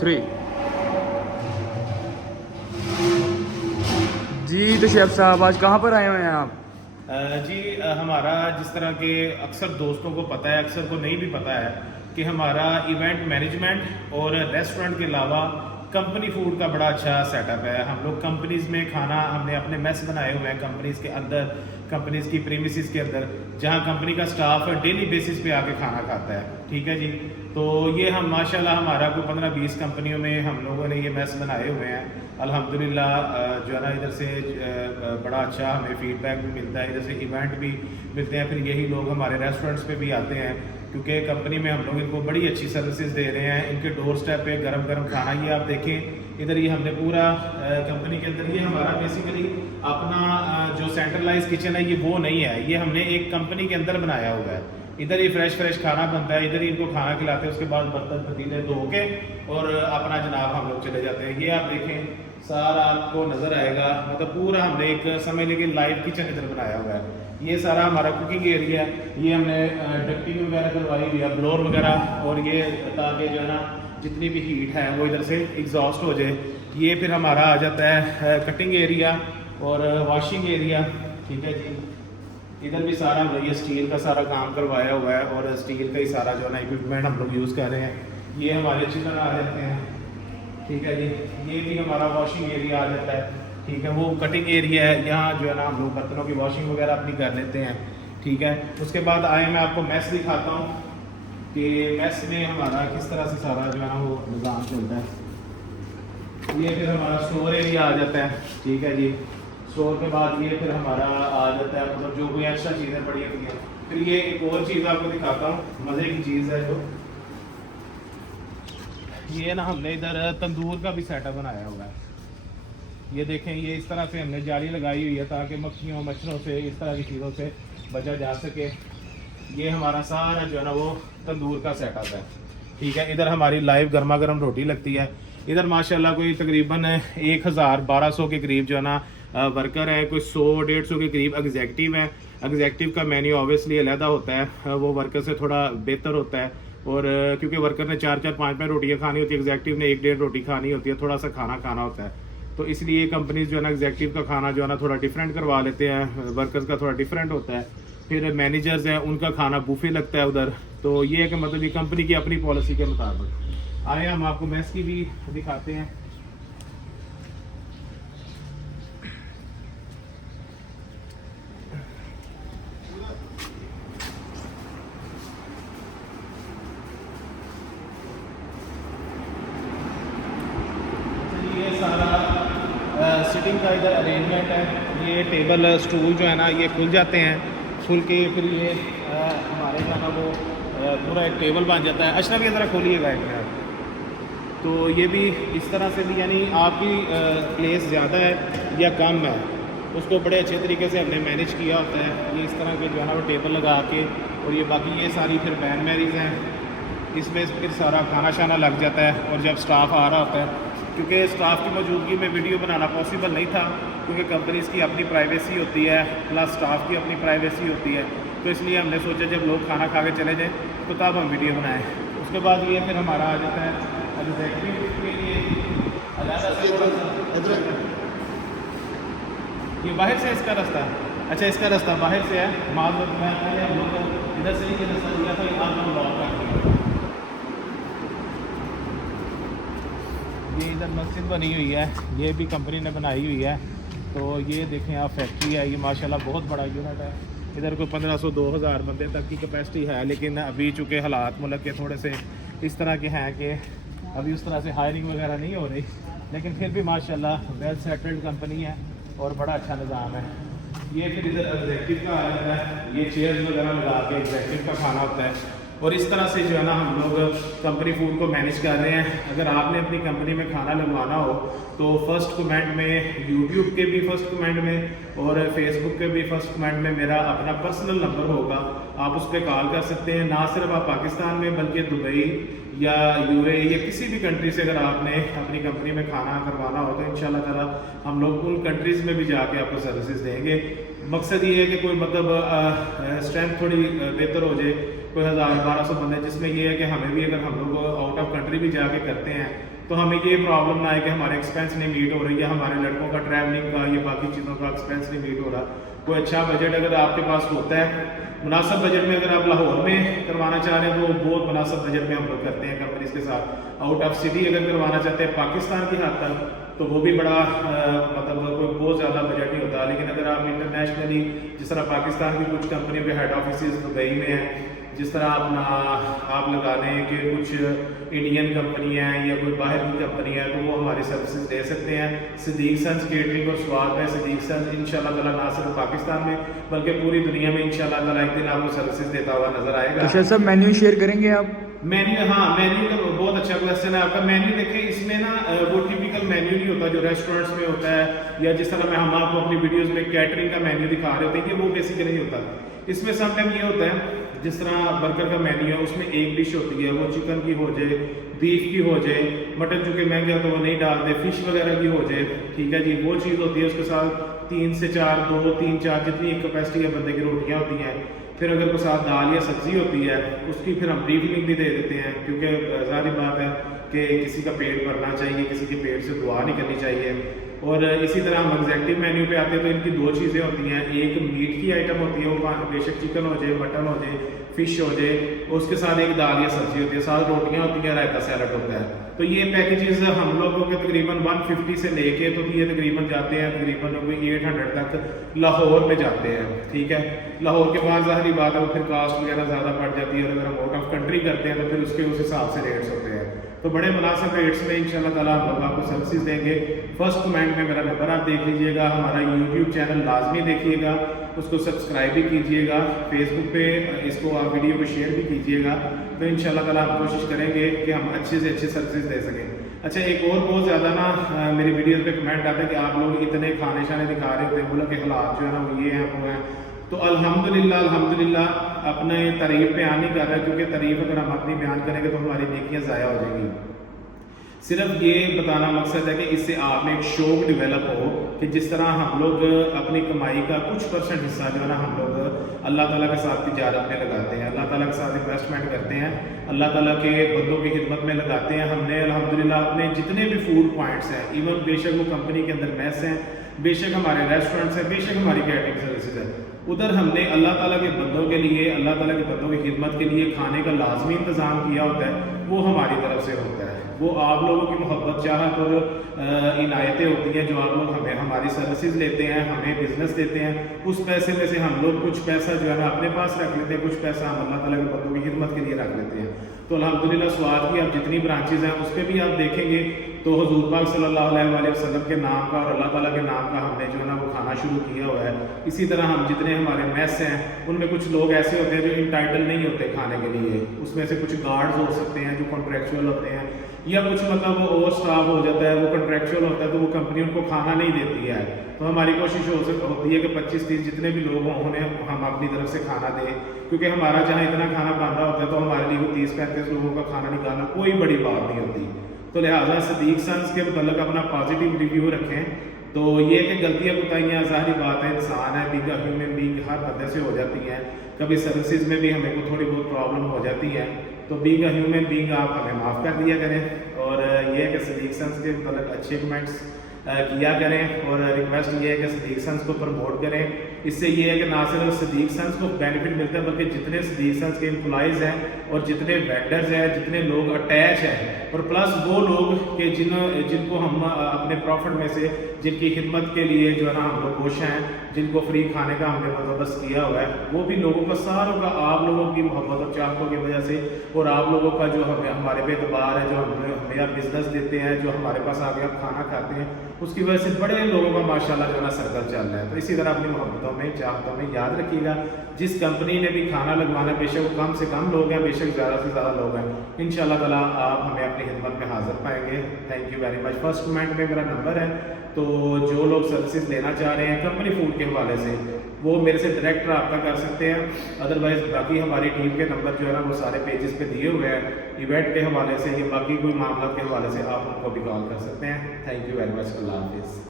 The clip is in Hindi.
3 जी। तो शेफ साहब आज कहाँ पर आए हुए हैं आप? हमारा जिस तरह के अक्सर दोस्तों को पता है, अक्सर को नहीं भी पता है कि हमारा इवेंट मैनेजमेंट और रेस्टोरेंट के अलावा कंपनी फूड का बड़ा अच्छा सेटअप है। हम लोग कंपनीज़ में खाना, हमने अपने मेस बनाए हुए हैं कंपनीज़ के अंदर, कंपनीज़ की प्रीमिसेस के अंदर, जहां कंपनी का स्टाफ डेली बेसिस पे आके खाना खाता है। ठीक है जी। तो ये हम माशाल्लाह हमारा कोई 15-20 कंपनियों में हम लोगों ने ये मेस बनाए हुए हैं। अल्हम्दुलिल्लाह जो है ना, इधर से बड़ा अच्छा हमें फीडबैक भी मिलता है, इधर से इवेंट भी मिलते हैं। फिर यही लोग हमारे रेस्टोरेंट्स पे भी आते हैं क्योंकि कंपनी में हम लोग इनको बड़ी अच्छी सर्विसेज दे रहे हैं। इनके डोर स्टेप पे गरम गरम खाना, ये आप देखें इधर, ये हमने पूरा कंपनी के अंदर, ये हमारा बेसिकली अपना जो सेंट्रलाइज किचन है ये वो नहीं है, ये हमने एक कंपनी के अंदर बनाया हुआ है। इधर ही फ्रेश खाना बनता है, इधर ही इनको खाना खिलाते हैं, उसके बाद बर्तन पतीले धो के और अपना जनाब हम लोग चले जाते हैं। ये आप देखें सारा आपको नज़र आएगा, मतलब पूरा हमने एक समझ लेके लाइव किचन इधर बनाया हुआ है। ये सारा हमारा कुकिंग एरिया है, ये हमने डक्टिंग वगैरह करवाई हुई है, ब्लोर वगैरह, और ये ताकि जो है ना जितनी भी हीट है वो इधर से एग्जॉस्ट हो जाए। ये फिर हमारा आ जाता है कटिंग एरिया और वॉशिंग एरिया। ठीक है जी। इधर भी सारा ये स्टील का सारा काम करवाया हुआ है और स्टील का ही सारा जो है ना इक्विपमेंट हम लोग यूज़ कर रहे हैं। ये हमारे चिकन आ जाते हैं। ठीक है जी। ये भी हमारा वॉशिंग एरिया आ जाता है। ठीक है, वो कटिंग एरिया है, यहाँ जो है ना हम लोग बर्तनों की वॉशिंग वगैरह अपनी कर लेते हैं। ठीक है, उसके बाद आए मैं आपको मेस दिखाता हूँ कि मेस में हमारा किस तरह से सारा जो है ना वो निज़ाम चलता है। ये फिर हमारा स्टोर एरिया आ जाता है। ठीक है जी। स्टोर के बाद ये फिर हमारा आ जाता है, मतलब जो कोई एक्स्ट्रा चीज़ें पड़ी हुई हैं। फिर ये एक और चीज़ आपको दिखाता हूँ, मज़े की चीज़ है जो ये ना, हमने इधर तंदूर का भी सेटअप बनाया हुआ है। ये देखें, ये इस तरह से हमने जाली लगाई हुई है ताकि मक्खियों मच्छरों से, इस तरह की चीज़ों से बचा जा सके। ये हमारा सारा जो है ना वो तंदूर का सेटअप है। ठीक है, इधर हमारी लाइव गर्मा गर्म रोटी लगती है। इधर माशाल्लाह कोई तकरीबन 1000-1200 के करीब जो है ना वर्कर है, कोई 100-150 के करीब एग्जेक्टिव है। एग्जेक्टिव का मेन्यू ऑब्वियसली अलहदा होता है, वो वर्कर से थोड़ा बेहतर होता है। और क्योंकि वर्कर ने 4-4, 5-5 रोटियाँ खानी होती है, एग्जेक्टिव ने 1-1.5 रोटी खानी होती है, थोड़ा सा खाना खाना होता है। तो इसलिए कंपनीज जो है ना एग्जेक्टिव का खाना जो है ना थोड़ा डिफरेंट करवा लेते हैं, वर्कर्स का थोड़ा डिफरेंट होता है। फिर मैनेजर्स हैं, उनका खाना बूफे लगता है उधर। तो ये है कि मतलब ये कंपनी की अपनी पॉलिसी के मुताबिक। आए हम आपको मेस की भी दिखाते हैं। ये सारा सिटिंग का इधर अरेंजमेंट है। ये टेबल स्टूल जो है ना ये खुल जाते हैं, खुल के फिर ये हमारे जो है ना वो पूरा एक टेबल बन जाता है। अशरफ की तरह खोलिएगा एक मिनट। तो ये भी इस तरह से भी, यानी आपकी प्लेस ज़्यादा है या कम है, उसको बड़े अच्छे तरीके से हमने मैनेज किया होता है। ये इस तरह के जो है ना वो टेबल लगा के, और ये बाकी ये सारी फिर बैन मैरीज हैं, इसमें फिर सारा खाना शाना लग जाता है। और जब स्टाफ आ रहा होता है, क्योंकि स्टाफ की मौजूदगी में वीडियो बनाना पॉसिबल नहीं था, क्योंकि कंपनीज़ की अपनी प्राइवेसी होती है प्लस स्टाफ की अपनी प्राइवेसी होती है, तो इसलिए हमने सोचा जब लोग खाना खा के चले जाएँ तो तब हम वीडियो बनाएं। उसके बाद ये फिर हमारा आ जाता है एग्जेक्टिव के लिए ये बाहर से इसका रास्ता। अच्छा, इसका रास्ता बाहर से है। मालूम मैं पहले हम लोग इधर से ही रास्ता दिया था, आज हम लॉक कर दिया। ये इधर मस्जिद बनी हुई है, ये भी कंपनी ने बनाई हुई है। तो ये देखें आप, फैक्ट्री है ये, माशाल्लाह बहुत बड़ा यूनिट है। इधर कोई 1500-2000 बंदे तक की कैपेसिटी है, लेकिन अभी चूँकि हालात मुल्क के थोड़े से इस तरह के हैं कि अभी उस तरह से हायरिंग वगैरह नहीं हो रही, लेकिन फिर भी माशाल्लाह वेल सेटल्ड कंपनी है और बड़ा अच्छा निज़ाम है। ये फिर इधर एग्जेक्टिव का आ जाता है, ये चेयर्स वगैरह लगा के एग्जेक्टिव का खाना होता है। और इस तरह से जो है ना हम लोग कंपनी फूड को मैनेज कर रहे हैं। अगर आपने अपनी कंपनी में खाना लगवाना हो तो फर्स्ट कमेंट में, यूट्यूब के भी फर्स्ट कमेंट में और फेसबुक के भी फर्स्ट कमेंट में मेरा अपना पर्सनल नंबर होगा, आप उस पर कॉल कर सकते हैं। ना सिर्फ आप पाकिस्तान में बल्कि दुबई या यूएई या किसी भी कंट्री से अगर आपने अपनी कंपनी में खाना करवाना हो तो इंशाल्लाह ताला हम लोग उन कंट्रीज़ में भी जाके आपको सर्विसेज देंगे। मकसद ये है कि कोई मतलब स्ट्रेंथ थोड़ी बेहतर हो जाए, कोई 1000-1200 बंदे, जिसमें ये है कि हमें भी अगर हम लोग आउट ऑफ कंट्री भी जाके करते हैं तो हमें ये प्रॉब्लम ना आए कि हमारे एक्सपेंस नहीं मीट हो रही है, हमारे लड़कों का ट्रैवलिंग का या बाकी चीज़ों का एक्सपेंस नहीं मीट हो रहा। कोई अच्छा बजट अगर आपके पास होता है, मुनासिब बजट में, अगर आप लाहौर में करवाना चाह रहे हैं तो बहुत मुनासिब बजट में हम लोग करते हैं कंपनीज के साथ। आउट ऑफ सिटी अगर करवाना चाहते हैं पाकिस्तान की हद तक, तो वो भी बड़ा मतलब कोई बहुत ज़्यादा बजट नहीं होता। लेकिन अगर आप इंटरनेशनली, जिस तरह पाकिस्तान की कुछ कंपनियों के हेड ऑफिस दुबई में हैं, जिस तरह अपना आप लगा लें कि कुछ इंडियन कंपनी है या कोई बाहर की कंपनी है, तो वो हमारी सर्विसेज दे सकते हैं। सिद्दीक सन्स केटरिंग और स्वाद है, सिद्दीक सन्स इंशाल्लाह ताला ना सिर्फ पाकिस्तान में बल्कि पूरी दुनिया में इंशाल्लाह ताला एक दिन आपको सर्विसेज देता हुआ नजर आएगा। तो शायद सब मेन्यू शेयर करेंगे आप? मेन्यू, हाँ मेन्यू का बहुत अच्छा क्वेश्चन है आपका। मेन्यू देखें, इसमें ना वो टिपिकल मेन्यू नहीं होता जो रेस्टोरेंट्स में होता है, या जिस तरह हम आपको अपनी वीडियोस में कैटरिंग का मेन्यू दिखा रहे होते हैं, ये वो बेसिकली नहीं होता। इसमें समटाइम ये होता है, जिस तरह बर्गर का मेन्यू है उसमें एक डिश होती है, वो चिकन की हो जाए, बीफ की हो जाए, मटन चूँकि महंगा तो वो नहीं डालते, फिश वगैरह की हो जाए, ठीक है जी, वो चीज़ होती है। उसके साथ 3 से 4, 2, 3, 4 जितनी कैपेसिटी है बंदे की रोटियाँ होती हैं। फिर अगर कोई साथ दाल या सब्जी होती है उसकी फिर हम ब्रीफिंग भी दे देते हैं, क्योंकि ज़ाहिर बात है कि किसी का पेट भरना चाहिए, किसी के पेट से दुआ नहीं करनी चाहिए। और इसी तरह हम एग्जैक्टिव मेन्यू पे आते हैं तो इनकी 2 चीज़ें होती हैं, एक मीट की आइटम होती है, वो बेशक चिकन हो जाए, मटन हो जाए, फिश हो जाए, उसके साथ एक दाल या सब्जी होती है, साथ रोटियाँ होती हैं, रायता सैलड होता है। तो ये पैकेजेस हम लोगों के तकरीबन 150 से लेके तो ये तकरीबन जाते हैं तकरीबन कोई 800 तक लाहौर में जाते हैं, ठीक है। लाहौर के बाद ज़ाहिर बात है वो फिर कास्ट वगैरह ज़्यादा पड़ जाती है, और अगर हम आउट ऑफ कंट्री करते हैं तो फिर उसके उस हिसाब से रेट्स होते हैं। तो बड़े मुनासिब रेट्स में इंशाल्लाह ताला हम लोग आपको सर्विसेज देंगे। फर्स्ट कमेंट में मेरा नंबर आप देख लीजिएगा, हमारा यूट्यूब चैनल लाजमी देखिएगा, उसको सब्सक्राइब भी कीजिएगा, फेसबुक पे इसको आप वीडियो को शेयर भी कीजिएगा। तो इंशाल्लाह ताला हम कोशिश करेंगे कि हम अच्छे से अच्छे सर्विसेज दे सकें। अच्छा, एक और बहुत ज़्यादा ना मेरी वीडियोज़ पे कमेंट आता है कि आप लोग इतने खाने शाने दिखा रहे होते हैं, मुल्क के हालात जो है ना वो ये हैं वो हैं। तो अल्हम्दुलिल्लाह अपने तारीफ बयान नहीं कर रहा, क्योंकि तारीफ अगर हम अपनी बयान करेंगे तो हमारी नेकियां ज़ाया हो जाएंगी। सिर्फ ये बताना मकसद है कि इससे आप में एक शौक डेवलप हो कि जिस तरह हम लोग अपनी कमाई का कुछ % हिस्सा जो है ना हम लोग अल्लाह ताला के साथ तिजारत में लगाते हैं, अल्लाह ताला के साथ इन्वेस्टमेंट करते हैं, अल्लाह ताला के बंदों की खिदमत में लगाते हैं। हमने अल्हम्दुलिल्लाह अपने जितने भी फूड पॉइंट्स हैं, इवन बेशक वो कंपनी के अंदर मैस हैं, बेशक हमारे रेस्टोरेंट्स हैं, बेशक हमारी कैटरिंग सर्विसेज है, उधर हमने अल्लाह ताला के बंदों के लिए, अल्लाह ताला के बंदों की खिदमत के लिए खाने का लाजमी इंतज़ाम किया होता है। वो हमारी तरफ से होता है, वो आप लोगों की मोहब्बत, चाहत और इनायतें होती हैं जो आप लोग हमें हमारी सर्विसेज लेते हैं, हमें बिजनेस देते हैं। उस पैसे में से हम लोग कुछ पैसा जो है ना अपने पास रख लेते हैं, कुछ पैसा हम अल्लाह ताला के बंदों की खिदमत के लिए रख लेते हैं। तो अल्हम्दुलिल्लाह स्वाद की आप जितनी ब्रांचेज हैं उस पर भी आप देखेंगे तो हुजूर पाक सल्लल्लाहु अलैहि वसल्लम के नाम का और अल्लाह ताला के नाम का हमने जो है ना वो खाना शुरू किया हुआ है। इसी तरह हम जितने हमारे मेस हैं उनमें कुछ लोग ऐसे होते हैं जो इंटाइटल नहीं होते खाने के लिए, उसमें से कुछ गार्ड्स हो सकते हैं जो कॉन्ट्रेक्चुअल होते हैं, या कुछ मतलब वो ओवर स्टाफ हो जाता है, वो कॉन्ट्रेक्चुअल होता है, तो वो कंपनी उनको खाना नहीं देती है। तो हमारी कोशिश होती है कि 25-30 जितने भी लोग हों उन्हें हम अपनी तरफ से खाना दें, क्योंकि हमारा जहाँ इतना खाना बन रहा होता है तो हमारे लिए वो 30-35 लोगों का खाना निकालना कोई बड़ी बात नहीं होती। तो लिहाजा सिद्दीक सन्स के मतलब अपना पॉजिटिव रिव्यू रखें। तो ये कि गलतियाँ कोताहियाँ ज़ाहिर बात है, इंसान है, बीइंग अ ह्यूमन बीइंग हर बंदे से हो जाती हैं, कभी सर्विसेज में भी हमें को थोड़ी बहुत प्रॉब्लम हो जाती है। तो बीइंग अ ह्यूमन बीइंग आप हमें माफ़ कर दिया करें, और ये है कि सिद्दीक सन्स के मतलब अच्छे कमेंट्स किया करें, और रिक्वेस्ट ये है कि सिद्दीक सन्स को प्रमोट करें। इससे ये है कि ना सिर्फ सिद्दीक सन्स को बेनिफिट मिलता है बल्कि जितने सिद्दीक सन्स के एम्प्लॉइज़ हैं और जितने वेंडर्स हैं, जितने लोग अटैच हैं, और प्लस वो लोग के जिनको हम अपने प्रॉफिट में से जिनकी खिदमत के लिए जो है ना हम लोग खुश हैं, जिनको फ्री खाने का हमने बंदोबस्त किया हुआ है, वो भी लोगों का सारों का आप लोगों की मोहब्बत और चाहतों की वजह से, और आप लोगों का जो हमारे पे एतबार है, जो हमें आप बिजनेस देते हैं, जो हमारे पास आके आप खाना खाते हैं, उसकी वजह से बड़े लोगों का माशाल्लाह जो है ना सर्कल चल रहा है। तो इसी तरह अपनी मोहब्बतों में, चाहतों में याद रखिएगा, जिस कंपनी ने भी खाना लगवाना, बेशक वो कम से कम लोग हैं, बेशक ज़्यादा से ज़्यादा लोग हैं, इंशाल्लाह ताला आप हमें अपनी खिदमत में हाजिर पाएंगे। Thank you very much. First comment में मेरा नंबर है, तो जो लोग सर्विसेज लेना चाह रहे हैं कंपनी फूड के हवाले से वो मेरे से डायरेक्ट रब्ता कर सकते हैं। अदरवाइज़ बाकी हमारी टीम के नंबर जो है ना वो सारे पेजेस पे दिए हुए हैं, इवेंट के हवाले से या बाकी कोई मामला के हवाले से आप उनको भी कॉल कर सकते हैं। Thank you very much. अल्लाह हाफिज़।